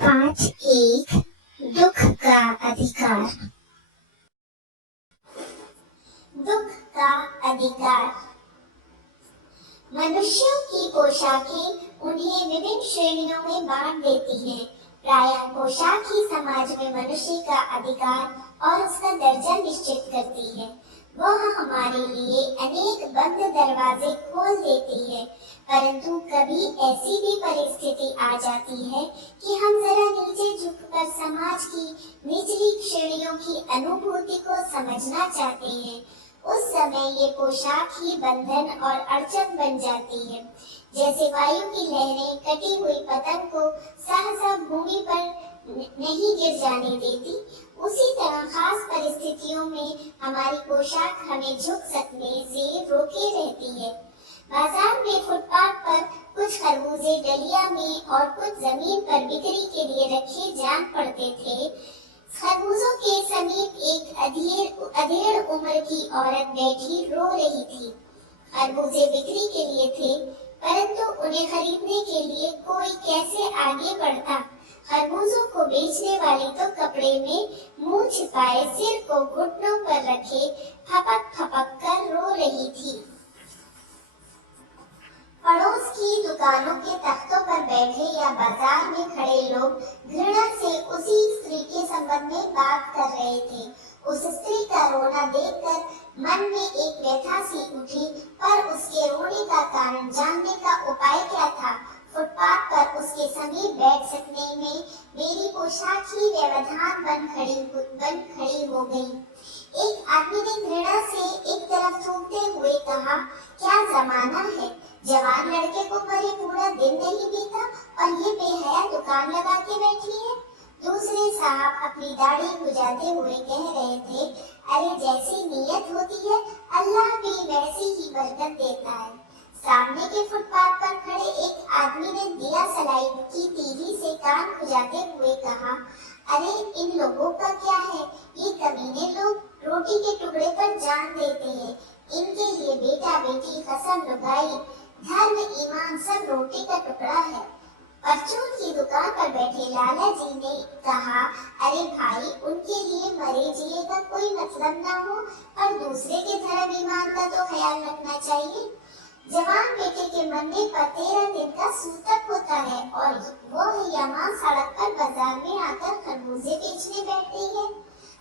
पाठ 1 दुख का अधिकार। दुख का अधिकार। मनुष्यों की पोशाकें उन्हें विभिन्न श्रेणियों में बांट देती हैं। प्रायः पोशाक ही समाज में मनुष्य का अधिकार और उसका दर्जा निश्चित करती है। वह हमारे लिए अनेक बंद दरवाजे खोल देती है, परंतु कभी ऐसी भी परिस्थिति आ जाती है कि हम जरा नीचे झुककर समाज की निचली श्रेणियों की अनुभूति को समझना चाहते हैं। उस समय ये पोशाक ही बंधन और अड़चन बन जाती है। जैसे वायु की लहरें कटी हुई पतंग को सहसा भूमि पर नहीं गिर जाने देती, उसी तरह खास परिस्थितियों में हमारी पोशाक हमें झुक सकने से रोके रहती है। बाजार में फुटपाथ पर कुछ खरबूजे डलिया में और कुछ जमीन पर बिक्री के लिए रखे जान पड़ते थे। खरबूजों के समीप एक अधेड़ उम्र की औरत बैठी रो रही थी। खरबूजे बिक्री के लिए थे, परंतु उन्हें खरीदने के लिए कोई कैसे आगे बढ़ता। खरबूजों को बेचने वाली तो कपड़े में मुंह छिपाए सिर को घुटनों पर रखे फपक फपक कर रो रही थी। पड़ोस की दुकानों के तख्तों पर बैठे या बाजार में खड़े लोग घृणा से उसी स्त्री के संबंध में बात कर रहे थे। उस स्त्री का रोना देखकर मन में एक व्यथा सी उठी, पर उसके रोने का कारण जानने का उपाय क्या था। फुटपाथ पर उसके समीप बैठ सकने में मेरी पोशाक ही व्यवधान बन खड़ी हो गई। एक आदमी ने घृणा से एक तरफ थूकते हुए कहा, क्या जमाना है, जवान लड़के को मरे पूरा दिन नहीं बीता और ये बेहया दुकान लगा के बैठी है। दूसरे साहब अपनी दाढ़ी गुजारते हुए कह रहे थे, अरे जैसी नीयत होती है अल्लाह भी वैसी ही बरकत देता है। सामने के फुटपाथ पर खड़े एक आदमी ने दिया सलाई की तीली से कान खुजाते हुए कहा, अरे इन लोगों का क्या है, ये कमीने लोग रोटी के टुकड़े पर जान देते हैं। इनके लिए बेटा बेटी कसम लुगाई धर्म ईमान सब रोटी का टुकड़ा है। परचून की दुकान पर बैठे लाला जी ने कहा, अरे भाई उनके लिए मरे जिए का कोई मतलब ना हो, पर दूसरे के धर्म ईमान का तो ख्याल रखना चाहिए। जवान बेटे के मरने पर 13 दिन का सूतक होता है और वो यहाँ सड़क पर बाजार में आकर खरबूजे बेचने बैठती है।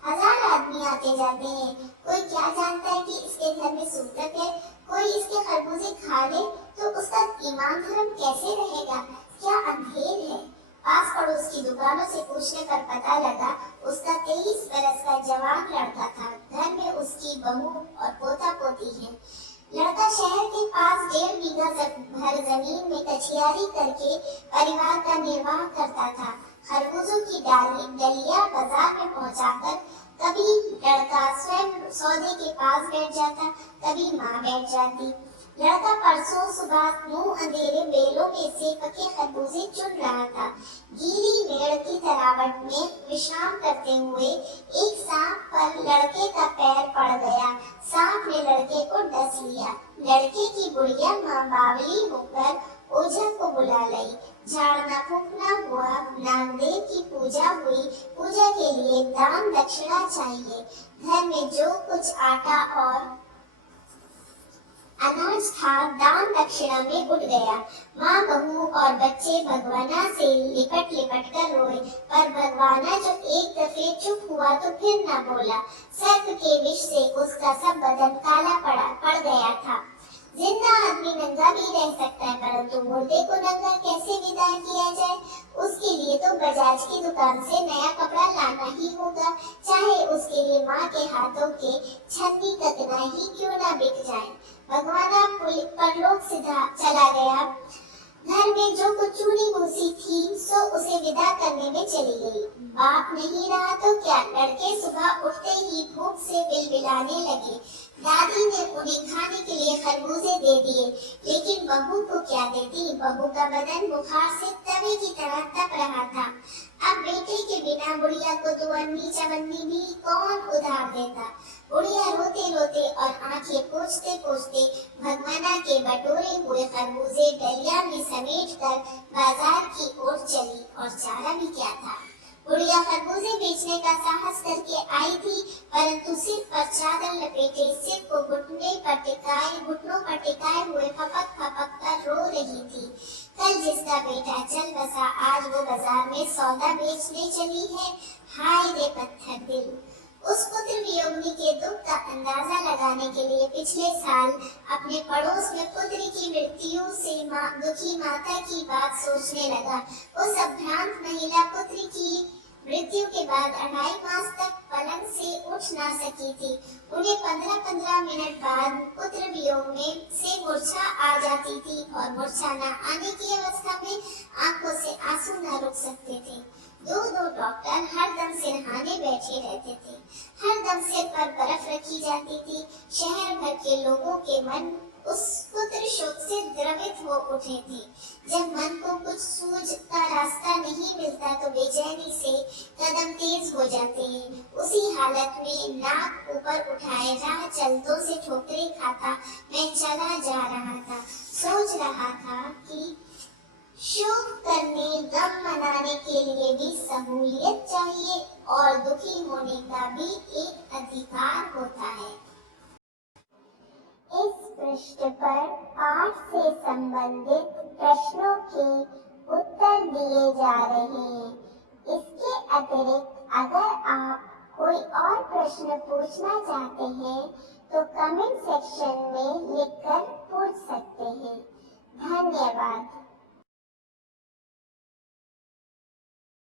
1000 आदमी आते जाते हैं, कोई क्या जानता है कि इसके घर में सूतक है। कोई इसके खरबूजे खा ले तो उसका ईमान धर्म कैसे रहेगा, क्या अंधेर है। पास पड़ोस की दुकानों से पूछने पर पता लगा उसका 23 बरस का जवान लड़का था। घर में उसकी बहू और पोता पोती है। लड़का शहर के पास 1.5 बीघा भर जमीन में कचियारी करके परिवार का निर्वाह करता था। खरबूजों की डलिया बाजार में पहुंचाकर कभी लड़का स्वयं सौदे के पास बैठ जाता, कभी माँ बैठ जाती। लड़का परसों सुबह मुंह अंधेरे बेलों में से पके खरबूजे चुन रहा था। गीली मेड़ की तरावट में विश्राम करते हुए एक सांप पर लड़के का पैर पड़ गया। सांप ने लड़के को डस लिया। लड़के की बुढ़िया माँ बावली होकर ओझा को बुला लाई। झाड़ना फूकना हुआ, नागदेव की पूजा हुई। पूजा के लिए दान दक्षिणा चाहिए। घर में जो कुछ आटा और अनाज था दान दक्षिणा में उठ गया। माँ बहू और बच्चे भगवाना से लिपट लिपट कर रोए, पर भगवाना जो एक दफे चुप हुआ तो फिर न बोला। सर्प के विष से उसका सब बदन काला पड़ गया था। जिंदा आदमी नंगा भी रह सकता है, परंतु मुर्दे को नंगा कैसे विदा किया जाए। उसके लिए तो बजाज की दुकान से नया कपड़ा लाना ही होगा, चाहे उसके लिए माँ के हाथों के छन्नी कतना ही क्यों ना बिक जाए। भगवाना परलोक सीधा चला गया। घर में जो कुछ चूनी भूसी थी सो उसे विदा करने में चली गई। बाप नहीं रहा तो क्या, लड़के सुबह उठते ही भूख से बिलबिलाने लगे। दादी ने उन्हें खाने के लिए खरबूजे दे दिए, लेकिन बहू को क्या देती। बहू का बदन बुखार से तवे की तरह तप रहा था। अब बेटे के बिना बुढ़िया को 2 अन्नी चवन्नी भी कौन उधार देता। बुढ़िया रोते रोते और आंखें पोंछते पोंछते भगवाना के बटोरे हुए खरबूजे डलिया में समेटकर बाजार की ओर चली, और चारा भी क्या था। बुढ़िया खरबूजे बेचने का साहस करके आई थी, परंतु सिर पर चादर लपेटे, सिर को घुटनों पर टिकाए हुए फपक फपक कर रो रही थी। कल जिसका बेटा चल बसा, आज वो बाजार में सौदा बेचने चली है। हाय रे पत्थर दिल। उस पुत्र वियोगिनी के दुख का अंदाजा लगाने के लिए पिछले साल अपने पड़ोस में पुत्री की मृत्यु से दुखी माता की बात सोचने लगा। उस अभ्रांत महिला पुत्री की मृत्यु के बाद 2.5 मास तक पलंग से उठ ना सकी थी। उन्हें 15-15 मिनट बाद पुत्र वियोग में से मूर्छा आ जाती थी, और मूर्छा न आने की अवस्था में आंखों से आंसू न रुक सकते थे। दो डॉक्टर हर दम सिरहाने बैठे रहते थे। हर दम सिर पर बर्फ रखी जाती थी। शहर भर के लोगों के मन उस पुत्र शोक से द्रवित हो उठे थे। जब मन को कुछ सूझ का रास्ता नहीं मिलता तो बेचैनी से कदम तेज हो जाते हैं। उसी हालत में नाक ऊपर उठाए राह चलतों से ठोकरें खाता मैं चला जा रहा था। सोच रहा था कि शोक करने, गम मनाने के लिए भी सहूलियत चाहिए, और दुखी होने का भी एक अधिकार होता है। इस पृष्ठ पर पाठ से संबंधित प्रश्नों के उत्तर दिए जा रहे हैं। इसके अतिरिक्त अगर आप कोई और प्रश्न पूछना चाहते हैं तो कमेंट सेक्शन में लिखकर पूछ सकते हैं। धन्यवाद।